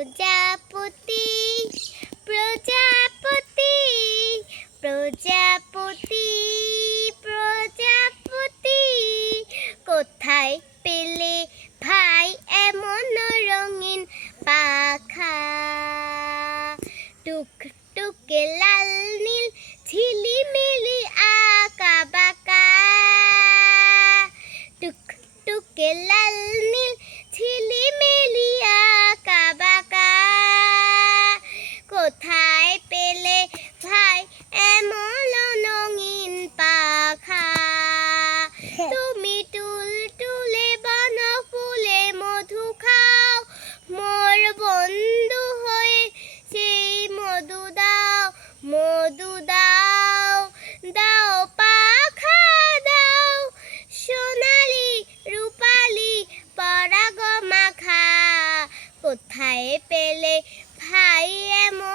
প্রজাপতি প্রজাপতি প্রজাপতি প্রজাপতি কোথায় পেলে ভাই এমন রঙিন পাখা টুকটুকে লাল নীল ঝিলিমিলি আঁকা বাঁকা টুকটুকে লাল নীল ঝিলিমিলি আঁকা বাঁকা কোথায় পেলে ভাই এমন রঙিন পাখা তুমি টুলটুলে বনফুলে মধু খাও মোর বন্ধু হয়ে সেই মধু দাও দাও পাখা দাও সোনালি রূপালি পরাগ মাখা কোথায় পেলে ভাই এমন